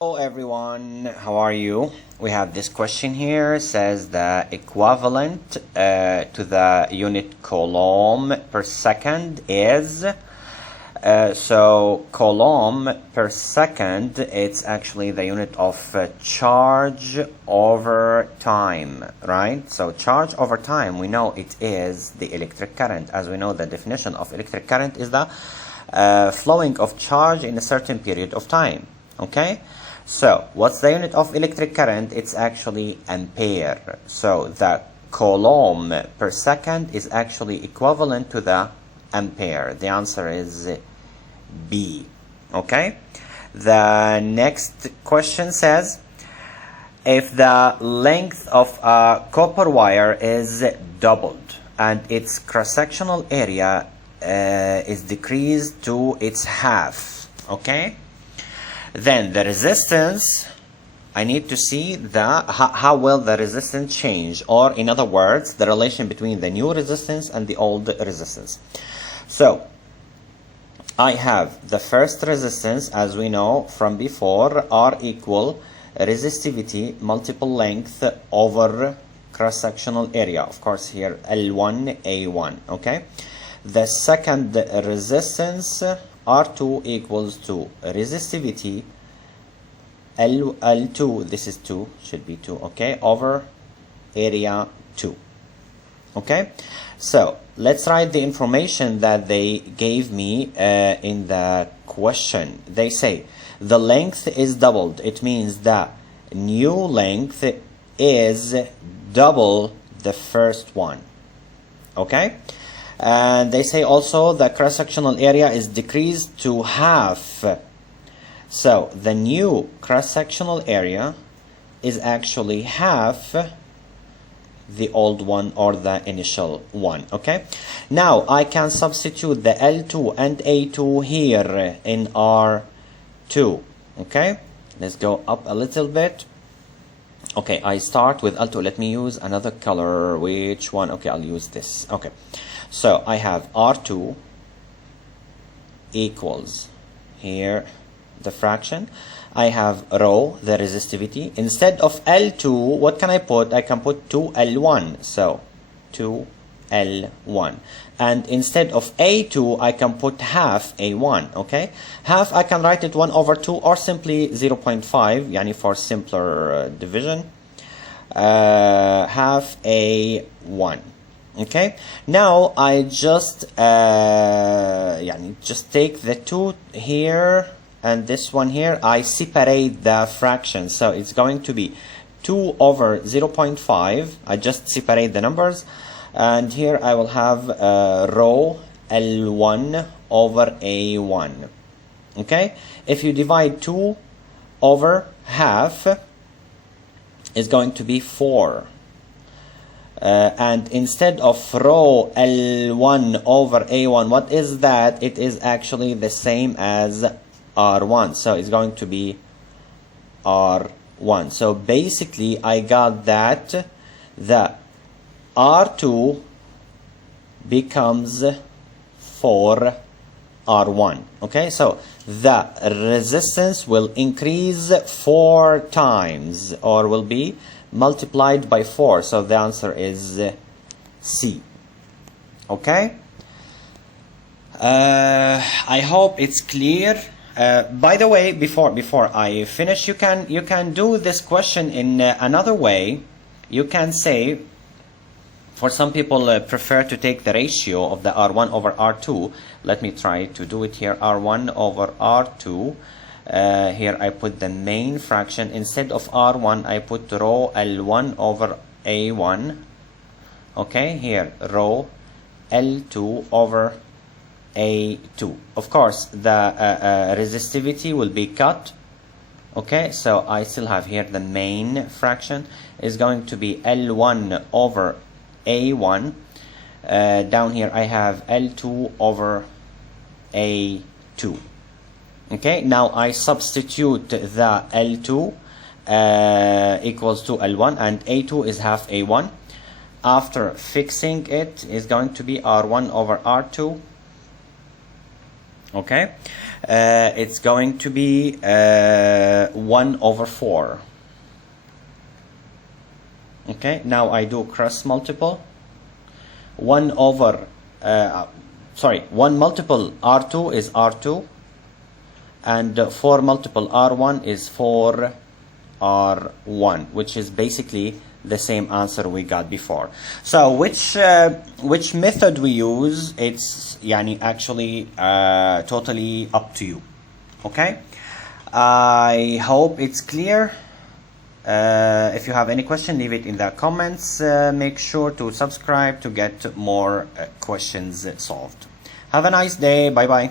Hello everyone, how are you? We have this question here, says the equivalent to the unit coulomb per second is, so coulomb per second, it's actually the unit of charge over time, right? So charge over time, we know it is the electric current. As we know, the definition of electric current is the flowing of charge in a certain period of time, okay? So, what's the unit of electric current? It's actually ampere. So, the coulomb per second is actually equivalent to the ampere. The answer is B. Okay? The next question says, if the length of a copper wire is doubled and its cross-sectional area is decreased to its half, okay? Then the resistance, I need to see how will the resistance change, or in other words, the relation between the new resistance and the old resistance. So, I have the first resistance, as we know from before, R equal resistivity multiple length over cross-sectional area. Of course, here L1, A1, okay? The second resistance, R2 equals to resistivity L2, this is 2, should be 2, okay, over area 2. Okay, so let's write the information that they gave me in the question. They say the length is doubled. It means the new length is double the first one. Okay? And they say also the cross-sectional area is decreased to half. So the new cross-sectional area is actually half the old one or the initial one. Okay, now I can substitute the L2 and A2 here in R2. Okay, let's go up a little bit. Okay, I start with L2. Let me use another color. Which one? Okay, I'll use this. Okay, so I have R2 equals here the fraction. I have rho, the resistivity. Instead of L2, what can I put? I can put 2L1. So 2L1. And instead of A2, I can put half A1. Okay? Half, I can write it 1 over 2 or simply 0.5, yani for simpler division. Half A1. Okay, now I just just take the 2 here and this one here. I separate the fraction, so it's going to be 2 over 0.5. I just separate the numbers, and here I will have rho L1 over A1. Okay, if you divide 2 over half, is going to be 4. And instead of rho L1 over A1, what is that? It is actually the same as R1. So it's going to be R1. So basically, I got that the R2 becomes 4 R1. Okay, so the resistance will increase 4 times, or will be multiplied by 4. So the answer is C. Okay, I hope it's clear. By the way, before I finish, you can do this question in another way. You can say, for some people prefer to take the ratio of the R1 over R2. Let me try to do it here. R1 over R2. Here I put the main fraction. Instead of R1, I put rho L1 over A1. Okay, here rho L2 over A2. Of course, the resistivity will be cut. Okay, so I still have here the main fraction is going to be L1 over A1. Down here I have L2 over A2. Okay, now I substitute the L2 equals to L1, and A2 is half A1. After fixing it, is going to be R1 over R2. Okay, It's going to be 1/4. Okay, now I do cross multiple. 1 multiple R2 is R2, and 4 multiple R1 is 4 R1, which is basically the same answer we got before. So which method we use, it's actually totally up to you. Okay, I hope it's clear. If you have any question, leave it in the comments. Make sure to subscribe to get more questions solved. Have a nice day. Bye bye.